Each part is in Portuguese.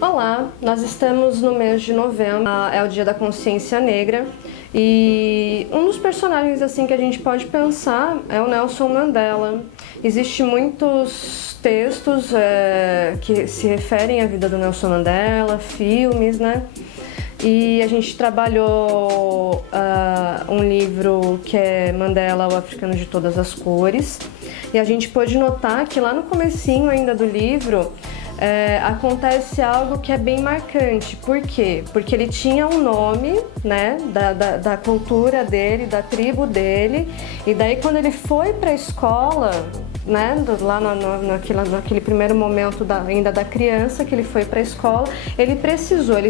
Olá, nós estamos no mês de novembro, é o Dia da Consciência Negra e um dos personagens assim que a gente pode pensar é o Nelson Mandela. Existem muitos textos que se referem à vida do Nelson Mandela, filmes, né? E a gente trabalhou um livro que é Mandela, o Africano de Todas as Cores, e a gente pôde notar que lá no comecinho ainda do livro acontece algo que é bem marcante. Por quê? Porque ele tinha um nome, né, da cultura dele, da tribo dele, e daí quando ele foi para a escola, né, lá naquele primeiro momento ainda da criança que ele foi para a escola, ele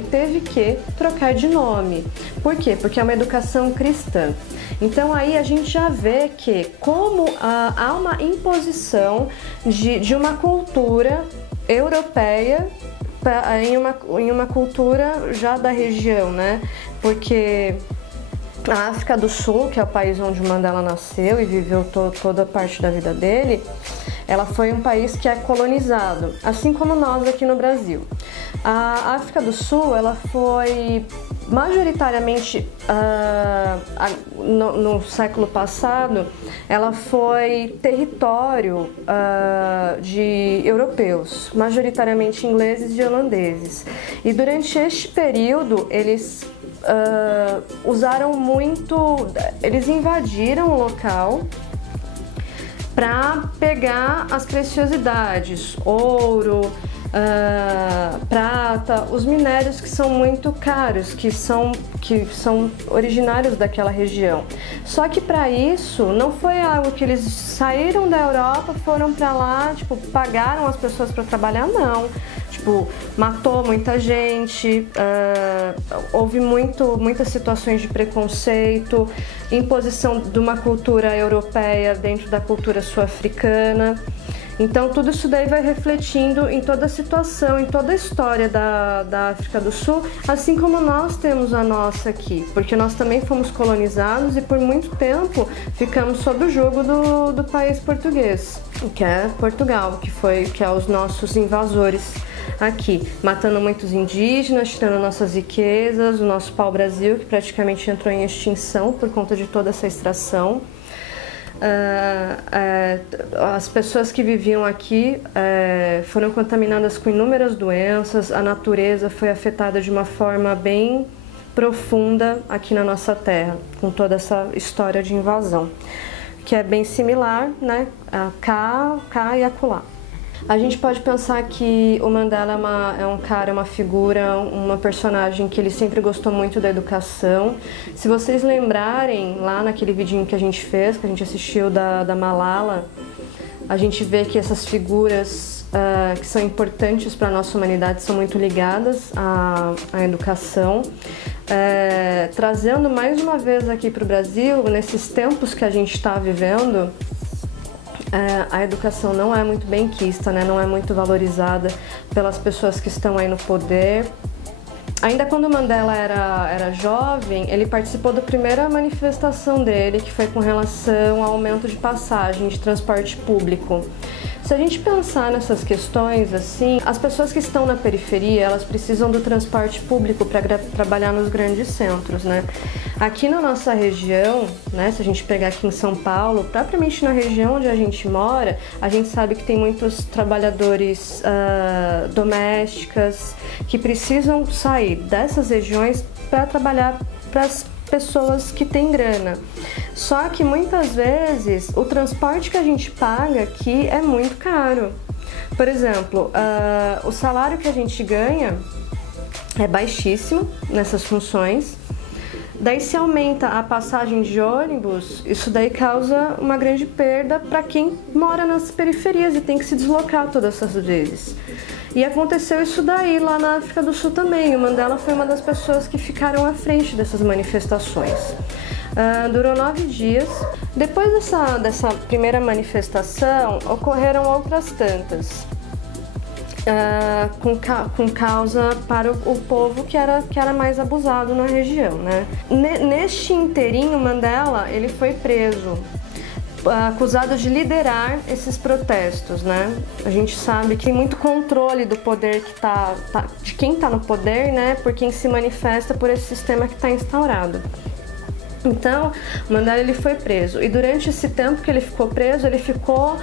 teve que trocar de nome. Por quê? Porque é uma educação cristã. Então aí a gente já vê que como há uma imposição de uma cultura europeia em uma cultura já da região, né? Porque a África do Sul, que é o país onde o Mandela nasceu e viveu toda a parte da vida dele, ela foi um país que é colonizado, assim como nós aqui no Brasil. A África do Sul, ela foi majoritariamente no século passado, ela foi território de europeus, majoritariamente ingleses e holandeses. E durante este período, eles eles invadiram o local para pegar as preciosidades, ouro, prata, os minérios que são muito caros, que são originários daquela região. Só que para isso não foi algo que eles saíram da Europa, foram para lá, tipo, pagaram as pessoas para trabalhar, não. Tipo, matou muita gente, houve muitas situações de preconceito, imposição de uma cultura europeia dentro da cultura sul-africana. Então tudo isso daí vai refletindo em toda a situação, em toda a história da África do Sul, assim como nós temos a nossa aqui, porque nós também fomos colonizados e por muito tempo ficamos sob o jugo do país português, que é Portugal, que é os nossos invasores aqui, matando muitos indígenas, tirando nossas riquezas, o nosso pau-brasil, que praticamente entrou em extinção por conta de toda essa extração. As pessoas que viviam aqui foram contaminadas com inúmeras doenças, a natureza foi afetada de uma forma bem profunda aqui na nossa terra, com toda essa história de invasão, que é bem similar, né, a cá e acolá. A gente pode pensar que o Mandela é um cara, uma figura, uma personagem que ele sempre gostou muito da educação. Se vocês lembrarem, lá naquele vidinho que a gente fez, que a gente assistiu da Malala, a gente vê que essas figuras que são importantes para a nossa humanidade são muito ligadas à educação. Trazendo mais uma vez aqui para o Brasil, nesses tempos que a gente está vivendo, a educação não é muito bem quista, né? Não é muito valorizada pelas pessoas que estão aí no poder. Ainda quando o Mandela era jovem, ele participou da primeira manifestação dele, que foi com relação ao aumento de passagem de transporte público. Se a gente pensar nessas questões, assim, as pessoas que estão na periferia, elas precisam do transporte público para trabalhar nos grandes centros, né? Aqui na nossa região, né, se a gente pegar aqui em São Paulo, propriamente na região onde a gente mora, a gente sabe que tem muitos trabalhadores domésticas que precisam sair dessas regiões para trabalhar para as pessoas que têm grana. Só que muitas vezes o transporte que a gente paga aqui é muito caro. Por exemplo, o salário que a gente ganha é baixíssimo nessas funções. Daí se aumenta a passagem de ônibus, isso daí causa uma grande perda para quem mora nas periferias e tem que se deslocar todas essas vezes. E aconteceu isso daí lá na África do Sul também. O Mandela foi uma das pessoas que ficaram à frente dessas manifestações. Durou 9 dias. Depois dessa primeira manifestação, ocorreram outras tantas. Com causa para o povo que era mais abusado na região, né? Neste inteirinho, Mandela ele foi preso acusado de liderar esses protestos, né? A gente sabe que tem muito controle do poder de quem está no poder, né? Por quem se manifesta por esse sistema que está instaurado. Então, Mandela ele foi preso e durante esse tempo que ele ficou preso, ele ficou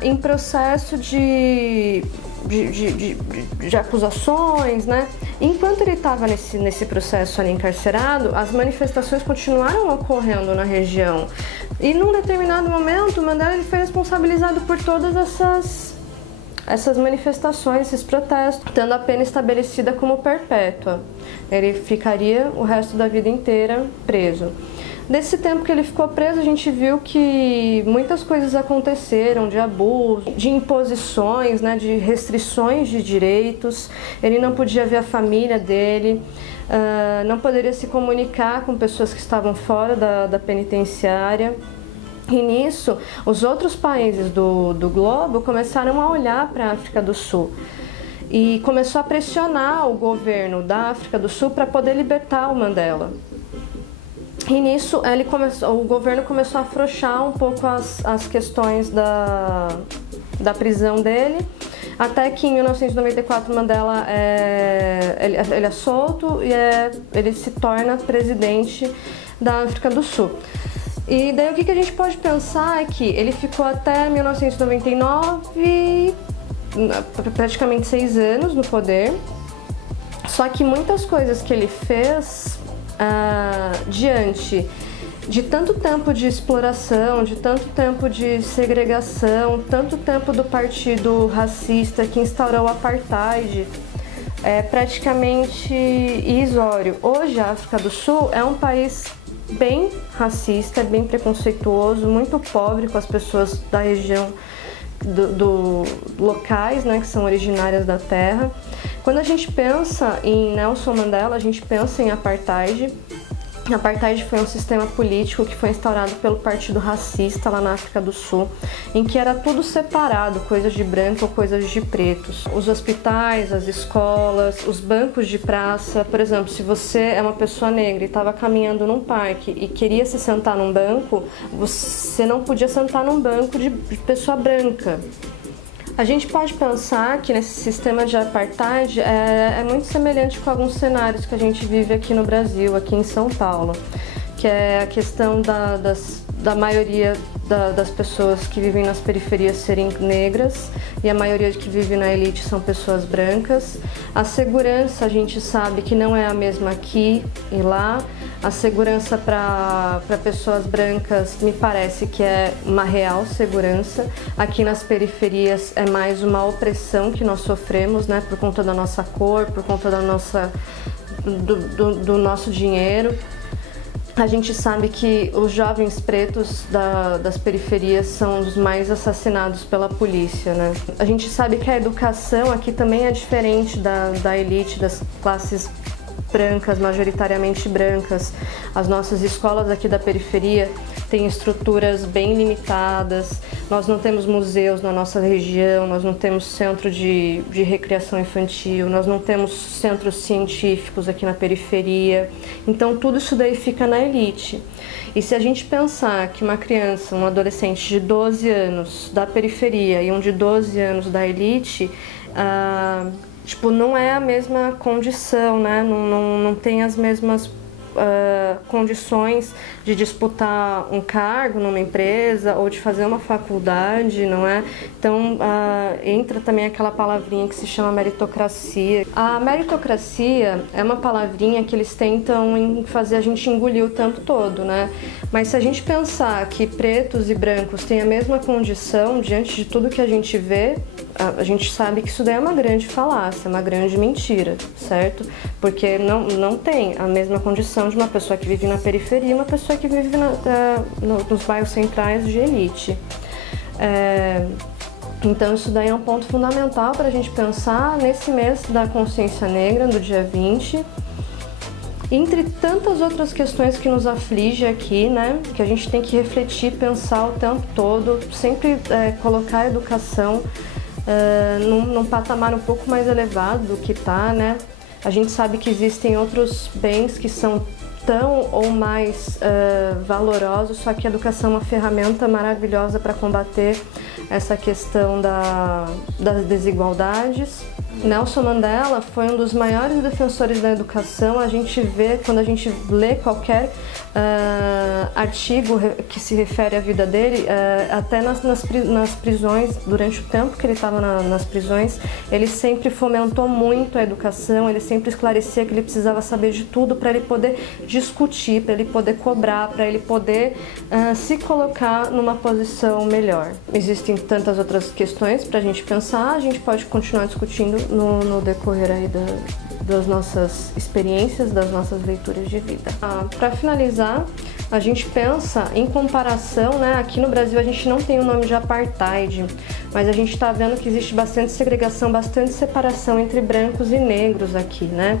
em processo de acusações, né? Enquanto ele estava nesse processo ali encarcerado, as manifestações continuaram ocorrendo na região. E num determinado momento, Mandela ele foi responsabilizado por todas essas manifestações, esses protestos, tendo a pena estabelecida como perpétua. Ele ficaria o resto da vida inteira preso. Nesse tempo que ele ficou preso, a gente viu que muitas coisas aconteceram, de abuso, de imposições, né, de restrições de direitos. Ele não podia ver a família dele, não poderia se comunicar com pessoas que estavam fora da penitenciária. E nisso, os outros países do globo começaram a olhar para a África do Sul e começou a pressionar o governo da África do Sul para poder libertar o Mandela. E nisso o governo começou a afrouxar um pouco as questões da prisão dele, até que em 1994 Mandela ele é solto e ele se torna presidente da África do Sul. E daí o que a gente pode pensar é que ele ficou até 1999, praticamente 6 anos no poder, só que muitas coisas que ele fez diante de tanto tempo de exploração, de tanto tempo de segregação, tanto tempo do partido racista que instaurou o apartheid, é praticamente irrisório. Hoje a África do Sul é um país bem racista, bem preconceituoso, muito pobre com as pessoas da região locais, né, que são originárias da terra. Quando a gente pensa em Nelson Mandela, a gente pensa em apartheid. Apartheid foi um sistema político que foi instaurado pelo partido racista lá na África do Sul, em que era tudo separado, coisas de branco ou coisas de pretos. Os hospitais, as escolas, os bancos de praça. Por exemplo, se você é uma pessoa negra e estava caminhando num parque e queria se sentar num banco, você não podia sentar num banco de pessoa branca. A gente pode pensar que nesse sistema de apartheid é muito semelhante com alguns cenários que a gente vive aqui no Brasil, aqui em São Paulo, que é a questão da maioria das pessoas que vivem nas periferias serem negras e a maioria que vive na elite são pessoas brancas. A segurança a gente sabe que não é a mesma aqui e lá. A segurança para pessoas brancas me parece que é uma real segurança. Aqui nas periferias é mais uma opressão que nós sofremos, né, por conta da nossa cor, por conta do nosso dinheiro. A gente sabe que os jovens pretos das periferias são os mais assassinados pela polícia, né? A gente sabe que a educação aqui também é diferente da elite, das classes brancas, majoritariamente brancas. As nossas escolas aqui da periferia têm estruturas bem limitadas, nós não temos museus na nossa região, nós não temos centro de recreação infantil, nós não temos centros científicos aqui na periferia, então tudo isso daí fica na elite. E se a gente pensar que uma criança, um adolescente de 12 anos da periferia e um de 12 anos da elite, não é a mesma condição, né? Não tem as mesmas condições de disputar um cargo numa empresa ou de fazer uma faculdade, não é? Então entra também aquela palavrinha que se chama meritocracia. A meritocracia é uma palavrinha que eles tentam fazer a gente engolir o tempo todo, né? Mas se a gente pensar que pretos e brancos têm a mesma condição diante de tudo que a gente vê, a gente sabe que isso daí é uma grande falácia, uma grande mentira, certo? Porque não tem a mesma condição de uma pessoa que vive na periferia e uma pessoa que vive nos bairros centrais de elite. Então isso daí é um ponto fundamental para a gente pensar nesse mês da consciência negra, do dia 20. Entre tantas outras questões que nos aflige aqui, né, que a gente tem que refletir, pensar o tempo todo, sempre colocar a educação num patamar um pouco mais elevado do que está, né? A gente sabe que existem outros bens que são tão ou mais valorosos, só que a educação é uma ferramenta maravilhosa para combater essa questão das desigualdades. Nelson Mandela foi um dos maiores defensores da educação. A gente vê, quando a gente lê qualquer artigo que se refere à vida dele, até nas prisões, durante o tempo que ele estava nas prisões, ele sempre fomentou muito a educação, ele sempre esclarecia que ele precisava saber de tudo para ele poder discutir, para ele poder cobrar, para ele poder se colocar numa posição melhor. Existem tantas outras questões para a gente pensar, a gente pode continuar discutindo no decorrer aí das nossas experiências, das nossas leituras de vida. Para finalizar, a gente pensa em comparação, né? Aqui no Brasil a gente não tem o nome de apartheid, mas a gente está vendo que existe bastante segregação, bastante separação entre brancos e negros aqui, né?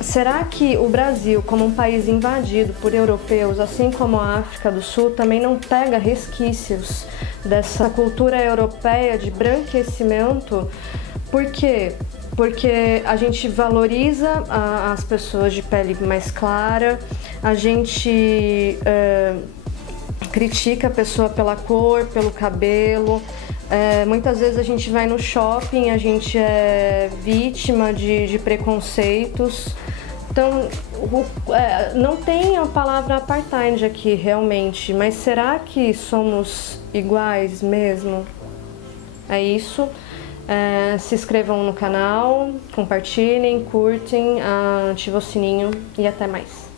Será que o Brasil, como um país invadido por europeus, assim como a África do Sul, também não pega resquícios dessa cultura europeia de branquecimento? Por quê? Porque a gente valoriza as pessoas de pele mais clara, a gente critica a pessoa pela cor, pelo cabelo. Muitas vezes a gente vai no shopping, a gente é vítima de preconceitos. Então, não tem a palavra apartheid aqui realmente, mas será que somos iguais mesmo? É isso. Se inscrevam no canal, compartilhem, curtem, ativem o sininho e até mais.